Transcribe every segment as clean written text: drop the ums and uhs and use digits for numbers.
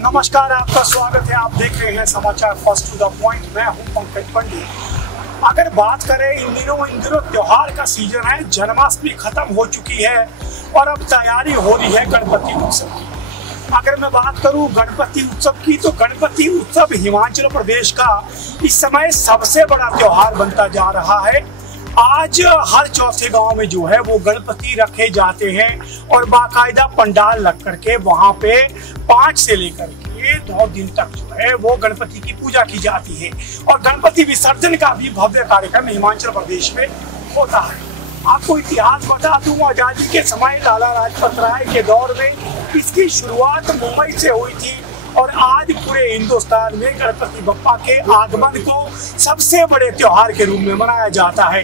नमस्कार, आपका स्वागत है। आप देख रहे हैं समाचार फर्स्ट टू द पॉइंट। मैं हूं पंकज पंडित। अगर बात करें इन दिनों त्योहार का सीजन है, जन्माष्टमी खत्म हो चुकी है और अब तैयारी हो रही है गणपति उत्सव की। अगर मैं बात करूं गणपति उत्सव की, तो गणपति उत्सव हिमाचल प्रदेश का इस समय सबसे बड़ा त्योहार बनता जा रहा है। आज हर चौथे गांव में जो है वो गणपति रखे जाते हैं और बाकायदा पंडाल लग करके वहां पे 5 से लेकर के 9 दिन तक जो है वो गणपति की पूजा की जाती है और गणपति विसर्जन का भी भव्य कार्यक्रम हिमाचल प्रदेश में होता है। आपको इतिहास बता दूं, आजादी के समय लाला लाजपत राय के दौर में इसकी शुरुआत मुंबई से हुई थी और आज पूरे हिंदुस्तान में गणपति बप्पा के आगमन को सबसे बड़े त्योहार के रूप में मनाया जाता है।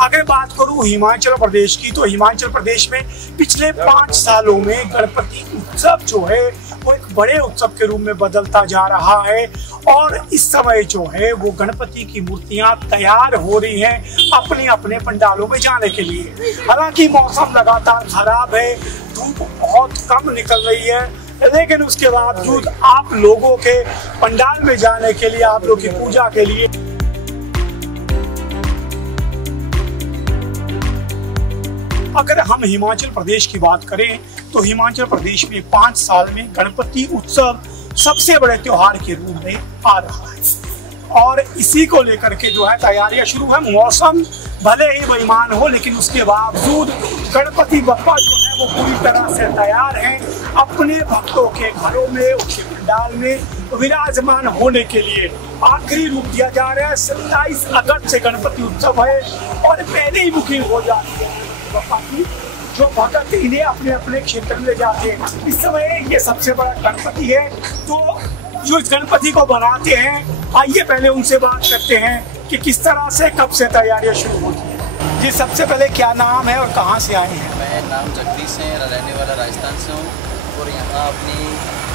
अगर बात करूं हिमाचल प्रदेश की, तो हिमाचल प्रदेश में पिछले 5 सालों में गणपति उत्सव जो है वो एक बड़े उत्सव के रूप में बदलता जा रहा है और इस समय जो है वो गणपति की मूर्तियां तैयार हो रही हैं अपने अपने पंडालों में जाने के लिए। हालांकि मौसम लगातार खराब है, धूप बहुत कम निकल रही है, लेकिन उसके बावजूद आप लोगों के पंडाल में जाने के लिए, आप लोग की पूजा के लिए अगर हम हिमाचल प्रदेश की बात करें तो हिमाचल प्रदेश में 5 साल में गणपति उत्सव सबसे बड़े त्योहार के रूप में आ रहा है और इसी को लेकर के जो है तैयारियां शुरू है। मौसम भले ही बेईमान हो, लेकिन उसके बावजूद गणपति बप्पा जो है वो पूरी तरह से तैयार हैं अपने भक्तों के घरों में, उनके पंडाल में विराजमान होने के लिए। आखिरी रूप दिया जा रहा है। 27 अगस्त से गणपति उत्सव है और पहले ही बुकिंग हो जाती है बप्पा की, जो भक्त इन्हें अपने अपने क्षेत्र में ले जाते हैं। इस समय ये सबसे बड़ा गणपति है, तो जो इस गणपति को बनाते हैं, आइए पहले उनसे बात करते हैं कि किस तरह से, कब से तैयारियां शुरू होती है। जी, सबसे पहले क्या नाम है और कहाँ से आए हैं? मैं नाम जगदीश है, रहने वाला राजस्थान से हूँ और यहाँ अपनी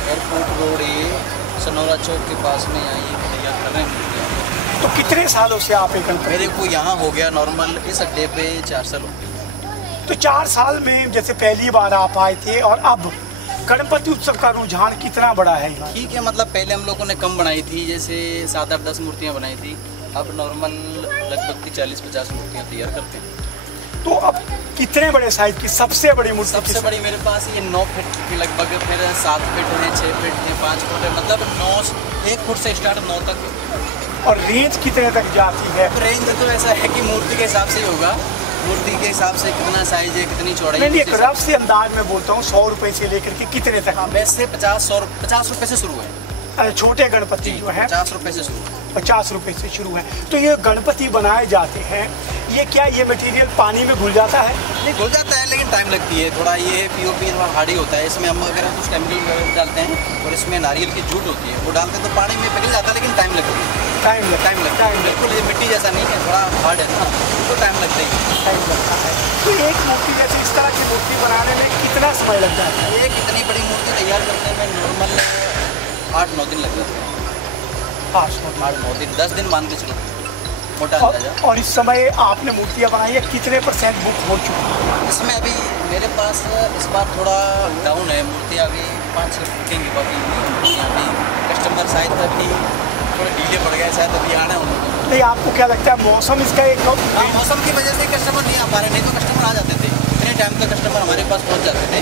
एयरपोर्ट रोड ये सनौरा चौक के पास में यहाँ ये तैयार कर रहे हैं। तो कितने सालों से आप एक गणपति? मेरे को यहाँ हो गया नॉर्मल इस अड्डे पे 4 साल हो गए। तो 4 साल में जैसे पहली बार आप आए थे और अब गणपति उत्सव का रुझान कितना बड़ा है? ठीक है, मतलब पहले हम लोगों ने कम बनाई थी, जैसे 7, 8, 10 मूर्तियाँ बनाई थी। अब नॉर्मल लगभग 40-50 मूर्तियाँ तैयार करते हैं। तो अब कितने बड़े साइज की सबसे बड़ी मूर्ति? सबसे बड़ी मेरे पास ये 9 फीट की लगभग, फिर 7 फीट है, 6 फीट है, 5 फुट है, मतलब 1 फुट से स्टार्ट 9 तक। और रेंज कितने तक जाती है? रेंज तो ऐसा है कि मूर्ति के हिसाब से ही होगा, मूर्ति के हिसाब से कितना साइज है, कितनी चौड़ाई है। नहीं, एक रफ से अंदाज में बोलता हूँ, 100 रुपए से लेकर के कितने तक? वैसे 50 रुपए से शुरू है। छोटे गणपति जो है 50 रुपए से शुरू है। 50 रुपए से शुरू है। तो ये गणपति बनाए जाते हैं, ये क्या ये मटेरियल पानी में घुल जाता है? नहीं घुल जाता है, लेकिन टाइम लगती है थोड़ा। ये पीओपी थोड़ा हार्ड ही होता है। इसमें हम अगर कुछ केमिकल डालते हैं और इसमें नारियल की जूट होती है, वो डालते हैं तो पानी में पिघल जाता है, लेकिन टाइम लगता है। टाइम लगता है। बिल्कुल ये मिट्टी जैसा नहीं है, थोड़ा हार्ड है ना, तो टाइम लगता है। तो एक मूर्ति जैसे इस तरह की मूर्ति बनाने में कितना समय लग जाता है? एक इतनी बड़ी मूर्ति तैयार करने में नॉर्मल 8-9 दिन लग जाते हैं। 8-9 दिन, 10 दिन मान के चलो, मोटा अंदाजा। और इस समय आपने मूर्तियाँ बनाई है, कितने % बुक हो चुकी है? इसमें अभी मेरे पास इस बार थोड़ा डाउन है, मूर्तियाँ अभी 5-6 बुकिंग बाकी अभी कस्टमर शायद अभी थोड़ा डीले पड़ गया, शायद अभी आना है उनको। नहीं, आपको क्या लगता है मौसम इसका एक? मौसम की वजह से कस्टमर नहीं आ पा रहे, नहीं तो कस्टमर आ जाते थे। इतने टाइम तक कस्टमर हमारे पास पहुँच जाते थे।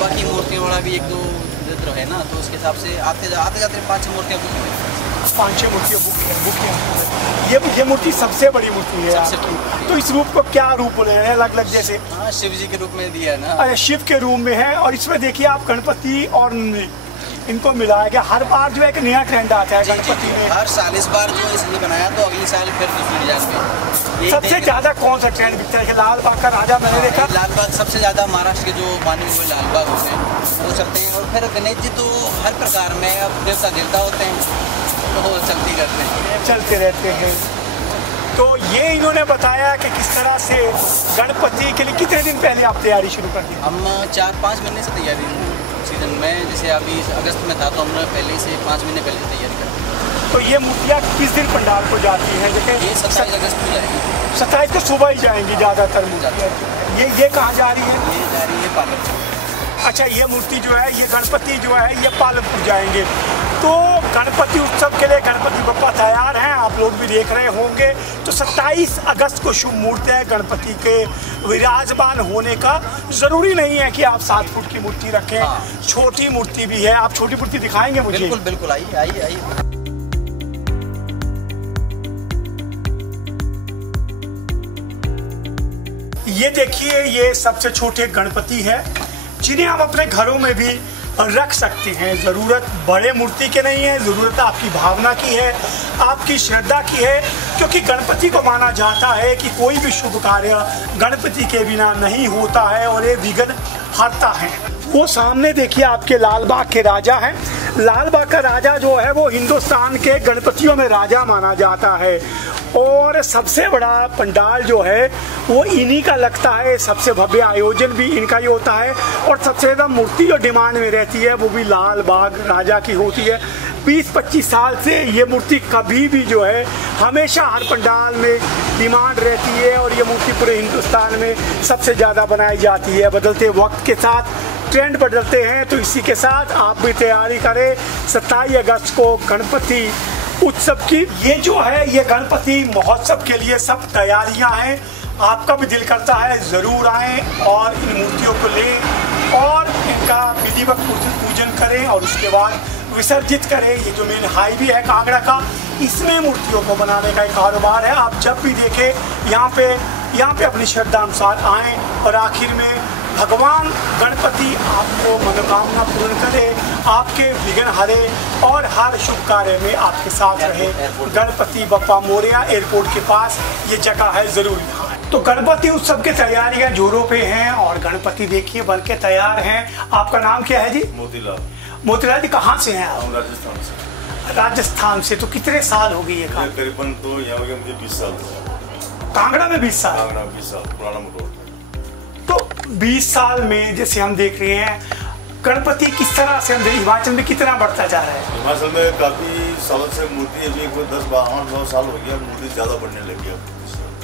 बाकी मूर्तियों वाला भी 1-2 है ना, तो उसके हिसाब से आते जाते 5-6 मूर्तियाँ बुक हैं। 5-6 मूर्तियाँ बुक हैं। ये मूर्ति सबसे बड़ी मूर्ति है आपकी। तो इस रूप को क्या रूप ले रहे हैं? अलग जैसे हाँ, शिव जी के रूप में दिया है ना। अरे, शिव के रूप में है। और इसमें देखिए आप गणपति और इनको मिलाया गया। हर बार जो है एक नया ट्रेंड आता है गणपति में। हर साल इस बार जो इसलिए बनाया, तो अगले साल फिर दूसरी डिजाइन में। सबसे ज्यादा कौन सा ट्रेंड दिखता है? लाल बाग का राजा मैंने देखा। लाल बाग सबसे ज्यादा महाराष्ट्र के जो माने हुए लाल बाग होते हैं वो चलते हैं। और फिर गणेश जी तो हर प्रकार में अब देवता होते हैं, तो वो चलते रहते हैं। तो ये इन्होंने बताया कि किस तरह से गणपति के लिए कितने दिन पहले आप तैयारी शुरू कर दी? हम 4-5 महीने से तैयारी सीजन में, जैसे अभी अगस्त में था तो हमने पहले से 5 महीने पहले तैयारी कर। तो ये मूर्तियाँ किस दिन पंडाल को जाती हैं? जैसे ये 27 अगस्त को जाएगी। 27 को सुबह ही जाएंगी ज़्यादातर मूर्तियाँ। ये कहाँ जा रही है? ये जा रही है पार्लर। अच्छा, ये मूर्ति जो है, ये गणपति जो है, ये पालनपुर जाएंगे। तो गणपति उत्सव के लिए गणपति बप्पा तैयार हैं, आप लोग भी देख रहे होंगे। तो 27 अगस्त को शुभ मुहूर्त है गणपति के विराजमान होने का। ज़रूरी नहीं है कि आप 7 फुट की मूर्ति रखें, छोटी मूर्ति भी है। आप छोटी मूर्ति दिखाएंगे मुझे? बिल्कुल बिल्कुल, आइए आइए आइए। ये देखिए, ये सबसे छोटे गणपति है जिन्हें हम अपने घरों में भी रख सकते हैं। ज़रूरत बड़े मूर्ति के नहीं है, ज़रूरत आपकी भावना की है, आपकी श्रद्धा की है। क्योंकि गणपति को माना जाता है कि कोई भी शुभ कार्य गणपति के बिना नहीं होता है और ये विघ्न हरता है। वो सामने देखिए आपके लाल बाग के राजा हैं। लाल बाग का राजा जो है वो हिंदुस्तान के गणपतियों में राजा माना जाता है। और सबसे बड़ा पंडाल जो है वो इन्हीं का लगता है, सबसे भव्य आयोजन भी इनका ही होता है। और सबसे ज़्यादा मूर्ति जो डिमांड में रहती है वो भी लाल बाग राजा की होती है। 20-25 साल से ये मूर्ति कभी भी जो है हमेशा हर पंडाल में डिमांड रहती है और ये मूर्ति पूरे हिंदुस्तान में सबसे ज़्यादा बनाई जाती है। बदलते वक्त के साथ ट्रेंड बदलते हैं, तो इसी के साथ आप भी तैयारी करें 27 अगस्त को गणपति उत्सव की। ये जो है ये गणपति महोत्सव के लिए सब तैयारियां हैं। आपका भी दिल करता है ज़रूर आएँ और इन मूर्तियों को लें और इनका विधिवत पूजन करें और उसके बाद विसर्जित करें। ये जो मेन हाईवे है कांगड़ा का, इसमें मूर्तियों को बनाने का एक कारोबार है। आप जब भी देखें यहाँ पे अपनी श्रद्धा अनुसार आएँ और आखिर में भगवान गणपति आपको मनोकामना पूर्ण करे, आपके विघ्न हरे और हर शुभ कार्य में आपके साथ रहे। गणपति बप्पा मोरया एयरपोर्ट के पास ये जगह है, ज़रूर यहाँ। तो गणपति उत्सव की तैयारियां जोरों पे हैं और गणपति देखिए बन के तैयार हैं। आपका नाम क्या है जी? मोतीलाल। मोतीलाल जी, कहाँ से हैं आप? राजस्थान से। राजस्थान से। तो कितने साल हो गई ये काम? करीबन तो यहाँ हो गया मुझे 20 साल। कांगड़ा में 20 साल? कांगड़ा 20 साल, पुराना मोटर। तो 20 साल में जैसे हम देख रहे हैं गणपति किस तरह से हिमाचल में कितना बढ़ता जा रहा है? हिमाचल में काफी सालों से मूर्ति अभी 10-12 साल हो गया, मूर्ति ज्यादा बढ़ने लगी है।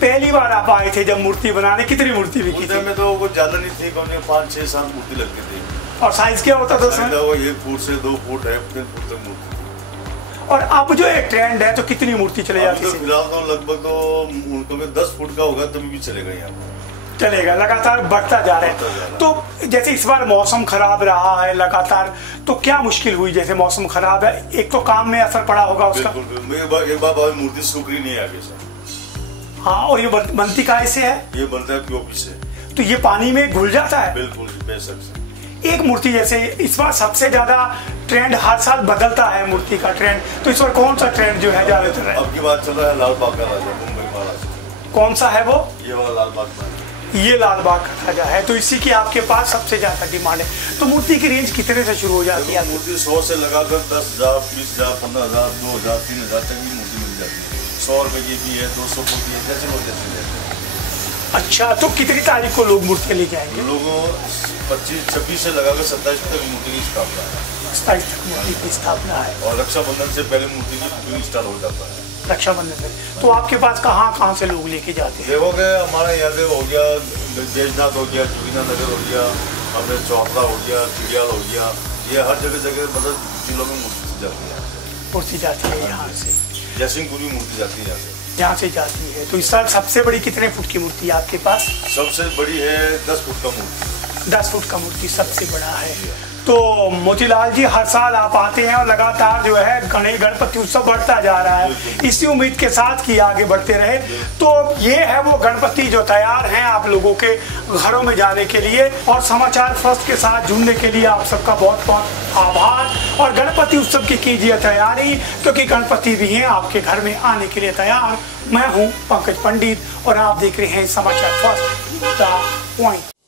पहली बार आप आए थे जब मूर्ति बनाने, कितनी मूर्ति बिकी थी? में तो कुछ ज्यादा नहीं थी, 5-6-7 मूर्ति लगती थी। और साइज क्या होता था उसमें? 1 फुट से 2 फुट है, 3 फुट तक मूर्ति थी। और अब जो एक ट्रेंड है तो कितनी मूर्ति चले जाती है? फिलहाल तो लगभग तो उनको में 10 फुट का होगा तभी भी चलेगा, यहाँ चलेगा, लगातार बढ़ता जा रहा है। तो जैसे इस बार मौसम खराब रहा है लगातार, तो क्या मुश्किल हुई? जैसे मौसम खराब है, एक तो काम में असर पड़ा होगा उसका। एक बार मूर्ति सूख रही नहीं आगे से। हाँ, और ये बनती काहे से है? ये बनता है पीओपी से। तो ये पानी में घुल जाता है? बिल्कुल, बेशक से। एक मूर्ति जैसे इस बार सबसे ज्यादा ट्रेंड हर साल बदलता है मूर्ति का ट्रेंड, तो इस बार कौन सा ट्रेंड जो है ज्यादातर है? अब की बात चल रहा है लाल बाग का राजा, मुंबई महाराष्ट्र। कौन सा है वो? ये वाला लाल बाग का। ये लाल बाग का राजा है, तो इसी की आपके पास सबसे ज्यादा डिमांड है। तो मूर्ति की रेंज कितने से शुरू हो जाती है? मूर्ति 100 से लगाकर 10,000, 20,000, 15,000, 2,000, 3,000 तक भी मूर्ति मिल जाती है। 100 रुपए की भी है, 200 की है, जैसे लोग जैसे लेते हैं। अच्छा, तो कितनी तारीख को लोग मूर्तियाँ ले जाएंगे? लोगों 26 से लगाकर 27 तक मूर्ति की स्थापना है। 27 तक मूर्ति की स्थापना है और रक्षाबंधन से पहले मूर्ति की बुकिंग स्टार्ट हो जाता है। रक्षाबंधन में तो आपके पास कहाँ से लोग लेके जाते हैं? देखोगे हमारा यहाँ से हो गया बेजनाथ हो गया, जोगिंद्र नगर हो गया, अपने चौपड़ा हो गया, चिड़ियाल हो गया, ये हर जगह मतलब जिलों में मूर्ति जाती है। मूर्ति जाती है यहाँ से? जयसिंहपुर में मूर्ति जाती है यहाँ से जाती है। तो इस साल सबसे बड़ी कितने फुट की मूर्ति है आपके पास? सबसे बड़ी है 10 फुट का मूर्ति। 10 फुट का मूर्ति सबसे बड़ा है। तो मोतीलाल जी, हर साल आप आते हैं और लगातार जो है गणपति उत्सव बढ़ता जा रहा है, इसी उम्मीद के साथ कि आगे बढ़ते रहे। तो ये है वो गणपति जो तैयार हैं आप लोगों के घरों में जाने के लिए। और समाचार फर्स्ट के साथ जुड़ने के लिए आप सबका बहुत बहुत आभार। और गणपति उत्सव की कीजिए तैयारी, क्योंकि गणपति भी हैं आपके घर में आने के लिए तैयार। मैं हूँ पंकज पंडित और आप देख रहे हैं समाचार फर्स्ट द पॉइंट।